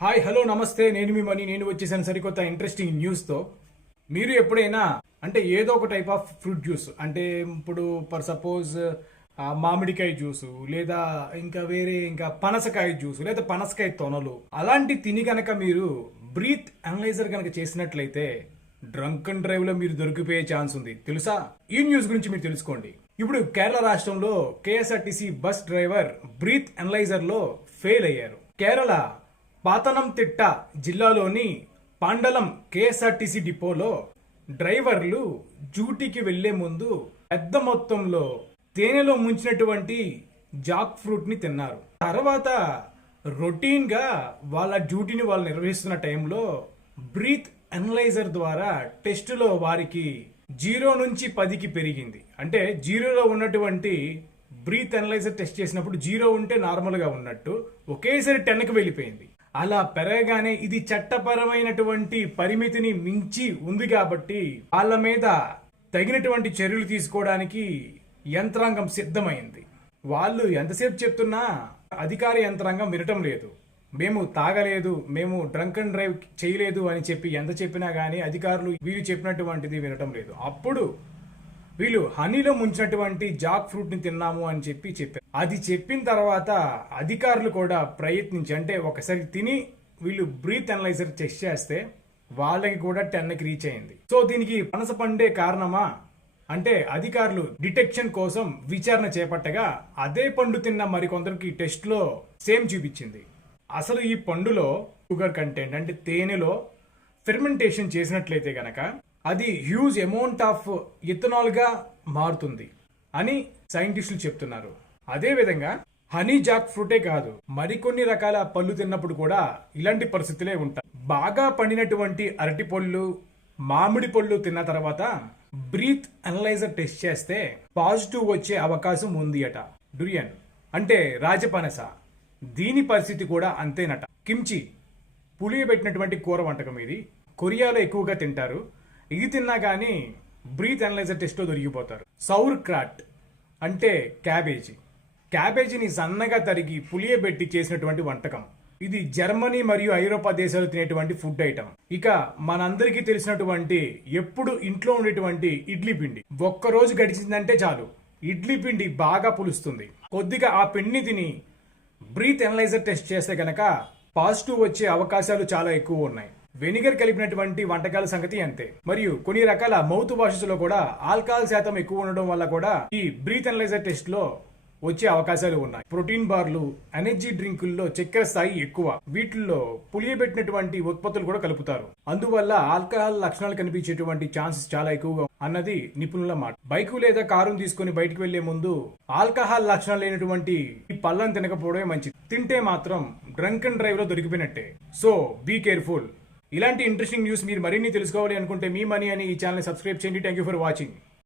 Hi hello నమస్తే. నేను మీ money నేను వచ్చేసాను సరికొత్త ఇంట్రెస్టింగ్ న్యూస్తో మీరు ఎప్పుడైనా అంటే ఏదో ఒక టైప్ ఆఫ్ ఫ్రూట్ జ్యూస్ అంటే ఇప్పుడు ఫర్ సపోజ్ మామిడికాయ జ్యూసు లేదా ఇంకా వేరే ఇంకా పనసకాయ జ్యూసు లేదా పనసకాయ తొనలు అలాంటి తిని కనుక మీరు బ్రీత్ అనలైజర్ కనుక చేసినట్లయితే డ్రంక్ అండ్ డ్రైవ్లో మీరు దొరికిపోయే ఛాన్స్ ఉంది. తెలుసా? ఈ న్యూస్ గురించి మీరు తెలుసుకోండి. ఇప్పుడు కేరళ రాష్ట్రంలో కేఎస్ఆర్టీసీ బస్ డ్రైవర్ బ్రీత్ అనలైజర్లో ఫెయిల్ అయ్యారు. కేరళ పాతనంతిట్ట జిల్లాలోని పాండలం కేఎస్ఆర్టీసీ డిపోలో డ్రైవర్లు డ్యూటీకి వెళ్ళే ముందు పెద్ద మొత్తంలో తేనెలో ముంచినటువంటి జాక్ ఫ్రూట్ని తిన్నారు. తర్వాత రొటీన్గా వాళ్ళ డ్యూటీని వాళ్ళు నిర్వహిస్తున్న టైంలో బ్రీత్ అనలైజర్ ద్వారా టెస్టులో వారికి జీరో నుంచి పదికి పెరిగింది. అంటే జీరోలో ఉన్నటువంటి బ్రీత్ అనలైజర్ టెస్ట్ చేసినప్పుడు జీరో ఉంటే నార్మల్గా ఉన్నట్టు ఒకేసారి టెన్కి వెళ్ళిపోయింది. అలా పెరగగానే ఇది చట్టపరమైనటువంటి పరిమితిని మించి ఉంది కాబట్టి వాళ్ళ మీద తగినటువంటి చర్యలు తీసుకోవడానికి యంత్రాంగం సిద్ధమైంది. వాళ్ళు ఎంతసేపు చెప్తున్నా అధికార యంత్రాంగం వినటం లేదు. మేము తాగలేదు మేము డ్రంక్ అండ్ డ్రైవ్ చేయలేదు అని చెప్పి ఎంత చెప్పినా కానీ అధికారులు వీళ్ళు చెప్పినటువంటిది వినటం లేదు. అప్పుడు వీళ్ళు హనీలో ముంచినటువంటి జాక్ ఫ్రూట్ని తిన్నాము అని చెప్పి చెప్పారు. అది చెప్పిన తర్వాత అధికారులు కూడా ప్రయత్నించి అంటే ఒకసారి తిని వీళ్ళు బ్రీత్ అనలైజర్ చెక్ చేస్తే వాళ్ళకి కూడా టెన్కి రీచ్ అయింది. సో దీనికి పనస పండే కారణమా? అంటే అధికారులు డిటెక్షన్ కోసం విచారణ చేపట్టగా అదే పండు తిన్న మరికొందరికి టెస్ట్లో సేమ్ చూపించింది. అసలు ఈ పండులో షుగర్ కంటెంట్ అంటే తేనెలో ఫెర్మెంటేషన్ చేసినట్లయితే గనక అది హ్యూజ్ అమౌంట్ ఆఫ్ ఇథనాల్గా మారుతుంది అని సైంటిస్టులు చెప్తున్నారు. అదేవిధంగా హనీ జాక్ ఫ్రూటే కాదు మరికొన్ని రకాల పళ్ళు తిన్నప్పుడు కూడా ఇలాంటి పరిస్థితులే ఉంటాయి. బాగా పండినటువంటి అరటి పళ్ళు మామిడి పళ్ళు తిన్న తర్వాత బ్రీత్ అనలైజర్ టెస్ట్ చేస్తే పాజిటివ్ వచ్చే అవకాశం ఉంది అట. డురియన్ అంటే రాజపనస. దీని పరిస్థితి కూడా అంతేనట. కిమ్చి పులియబెట్టినటువంటి కూర వంటకం ఇది. కొరియాలో ఎక్కువగా తింటారు. ఇది తిన్నా కానీ బ్రీత్ అనలైజర్ టెస్ట్లో దొరికిపోతారు. సౌర్ క్రాట్ అంటే క్యాబేజీ. క్యాబేజీని సన్నగా తరిగి పులియబెట్టి చేసినటువంటి వంటకం. ఇది జర్మనీ మరియు ఐరోపా దేశాలు తినేటువంటి ఫుడ్ ఐటమ్ ఇక మనందరికీ తెలిసినటువంటి ఎప్పుడు ఇంట్లో ఉండేటువంటి ఇడ్లీ పిండి. ఒక్క రోజు గడిచిందంటే చాలు. ఇడ్లీ పిండి బాగా పులుస్తుంది. కొద్దిగా ఆ పిండిని తిని బ్రీత్ ఎనలైజర్ టెస్ట్ చేస్తే కనుక పాజిటివ్ వచ్చే అవకాశాలు చాలా ఎక్కువ ఉన్నాయి. వెనిగర్ కలిపినటువంటి వంటకాల సంగతి అంతే. మరియు కొన్ని రకాల మౌత్ వాషెస్లో కూడా ఆల్కహాల్ శాతం ఎక్కువ ఉండడం వల్ల కూడా ఈ బ్రీత్ అనలైజర్ టెస్ట్లో వచ్చే అవకాశాలు ఉన్నాయి. ప్రోటీన్ బార్లు ఎనర్జీ డ్రింకుల్లో చక్కెర స్థాయి ఎక్కువ. వీటిల్లో పులియబెట్టినటువంటి ఉత్పత్తులు కూడా కలుపుతారు. అందువల్ల ఆల్కహాల్ లక్షణాలు కనిపించేటువంటి ఛాన్సెస్ చాలా ఎక్కువగా అన్నది నిపుణుల మాట. బైకు లేదా కారును తీసుకుని బయటకు వెళ్ళే ముందు ఆల్కహాల్ లక్షణాలు లేనటువంటి ఈ పళ్ళను తినకపోవడమే మంచిది. తింటే మాత్రం డ్రంక్ అండ్ డ్రైవ్లో దొరికిపోయినట్టే. So be careful. ఇలాంటి ఇంట్రెస్టింగ్ న్యూస్ మీరు మరిన్ని తెలుసుకోవాలి అనుకుంటే మీ మనీ అని ఈ ఛానల్ సబ్స్క్రైబ్ చేయండి. Thank you for watching